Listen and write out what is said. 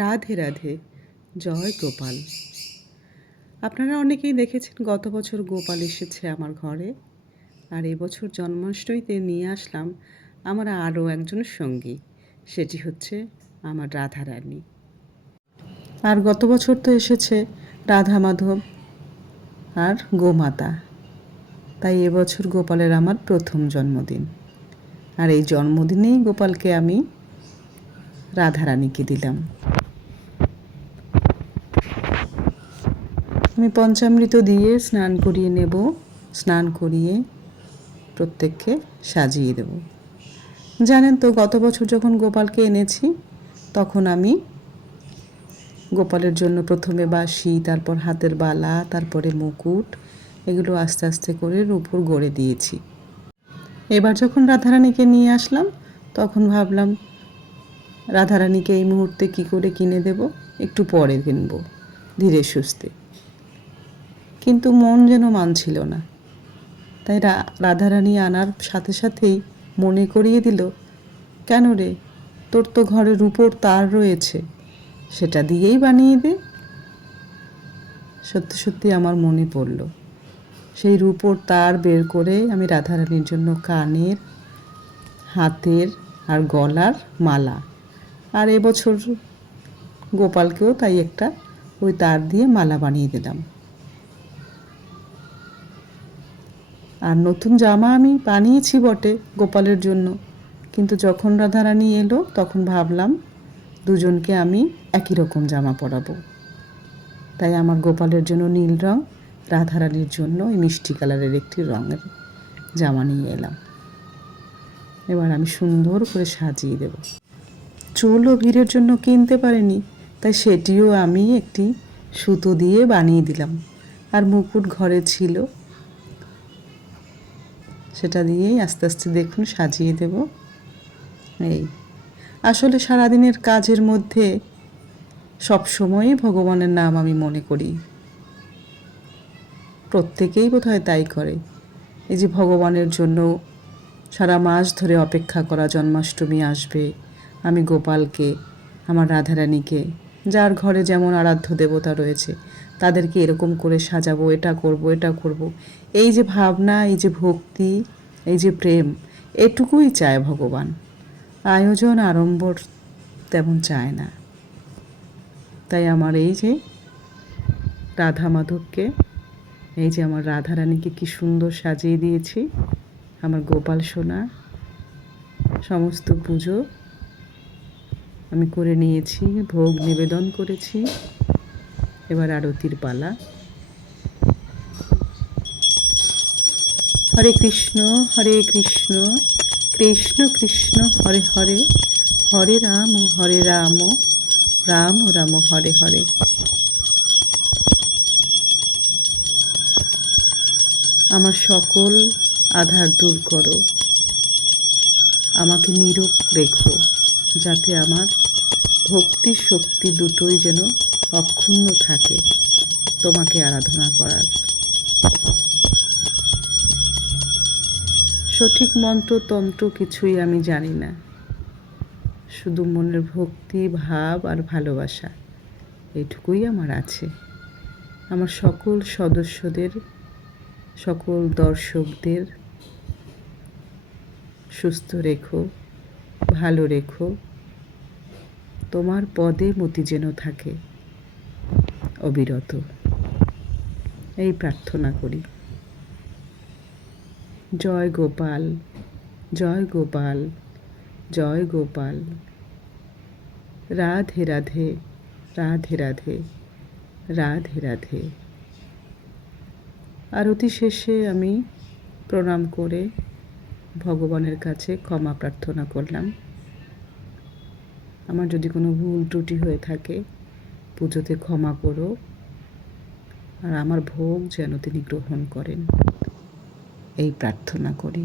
রাধে রাধে। জয় গোপাল। আপনারা অনেকেই দেখেছেন গত বছর গোপাল এসেছে আমার ঘরে, আর এবছর জন্মাষ্টমীতে নিয়ে আসলাম আমার আরও একজন সঙ্গী। সেটি হচ্ছে আমার রাধারানী। আর গত বছর তো এসেছে রাধা মাধব আর গোমাতা, তাই এবছর গোপালের আমার প্রথম জন্মদিন। আর এই জন্মদিনেই গোপালকে আমি রাধারানীকে দিলাম। আমি পঞ্চামৃত দিয়ে স্নান করিয়ে নেব। স্নান করিয়ে প্রত্যেককে সাজিয়ে দেব। জানেন তো, গত বছর যখন গোপালকে এনেছি তখন আমি গোপালের জন্য প্রথমে বাঁশি, তারপর হাতের বালা, তারপরে মুকুট, এগুলো আস্তে আস্তে করে রূপোর গড়ে দিয়েছি। এবার যখন রাধারানীকে নিয়ে আসলাম তখন ভাবলাম রাধারানীকে এই মুহূর্তে কি করে কিনে দেব, একটু পরে কিনব ধীরে সুস্থে। কিন্তু মন যেন মানছিল না, তাই রাধারানী আনার সাথে সাথেই মনে করিয়ে দিল, কেন রে, তোর তো ঘরে রূপোর তার রয়েছে, সেটা দিয়েই বানিয়ে দে। সত্যি সত্যি আমার মনে পড়ল, সেই রূপোর তার বের করে আমি রাধারানীর জন্য কানের, হাতের আর গলার মালা, আর এবছর গোপালকেও তাই একটা ওই তার দিয়ে মালা বানিয়ে দিলাম। আর নতুন জামা আমি বানিয়েছি বটে গোপালের জন্য, কিন্তু যখন রাধারানী এলো তখন ভাবলাম দুজনকে আমি একই রকম জামা পরাবো। তাই আমার গোপালের জন্য নীল রং, রাধারানীর জন্য এই মিষ্টি কালারের একটি রঙের জামা নিয়ে এলাম। এবার আমি সুন্দর করে সাজিয়ে দেব। চুলও ভিড়ের জন্য কিনতে পারিনি, তাই সেটিও আমি একটি সুতো দিয়ে বানিয়ে দিলাম। আর মুকুট ঘরে ছিল, সেটা দিয়েই আস্তে আস্তে দেখুন সাজিয়ে দেব। এই আসলে সারাদিনের কাজের মধ্যে সবসময়ই ভগবানের নাম আমি মনে করি। প্রত্যেকেই বোধহয় তাই করে। এই যে ভগবানের জন্য সারা মাস ধরে অপেক্ষা করা, জন্মাষ্টমী আসবে, আমি গোপালকে, আমার রাধারানীকে, যার ঘরে যেমন আরাধ্য দেবতা রয়েছে তাদেরকে এরকম করে সাজাবো, এটা করব, এটা করব, এই যে ভাবনা, এই যে ভক্তি, এই যে প্রেম, এটুকুই চায় ভগবান। আয়োজন আড়ম্বর তেমন চায় না। তাই আমার এই যে রাধা মাধবকে, এই যে আমার রাধারানীকে কি সুন্দর সাজিয়ে দিয়েছি, আমার গোপাল সোনা, সমস্ত পুজো আমি করে নিয়েছি, ভোগ নিবেদন করেছি। এবার আরতির পালা। হরে কৃষ্ণ হরে কৃষ্ণ, কৃষ্ণ কৃষ্ণ হরে হরে, হরে রাম রাম রাম হরে হরে। আমার সকল আধার দূর করো, আমাকে নীরোগ রেখো, যাতে আমার ভক্তি শক্তি দুটোই যেন অক্ষুণ্ণ থাকে তোমাকে আরাধনা করার। সঠিক মন্ত্র তন্ত্র কিছুই আমি জানি না, শুধু মনের ভক্তি ভাব আর ভালোবাসা, এইটুকুই আমার আছে। আমার সকল সদস্যদের, সকল দর্শকদের সুস্থ রেখো, ভালো রেখো, তোমার পদে মতি যেন থাকে অবিরত, এই প্রার্থনা করি। জয় গোপাল, জয় গোপাল, জয় গোপাল। রাধে রাধে, রাধে রাধে, রাধে রাধে। আরতি শেষে আমি প্রণাম করে ভগবানের কাছে ক্ষমা প্রার্থনা করলাম। আমার যদি কোনো ভুল ত্রুটি হয়ে থাকে পুজোতে ক্ষমা করো, আর আমার ভোগ যেন তিনি গ্রহণ করেন, এই প্রার্থনা করি।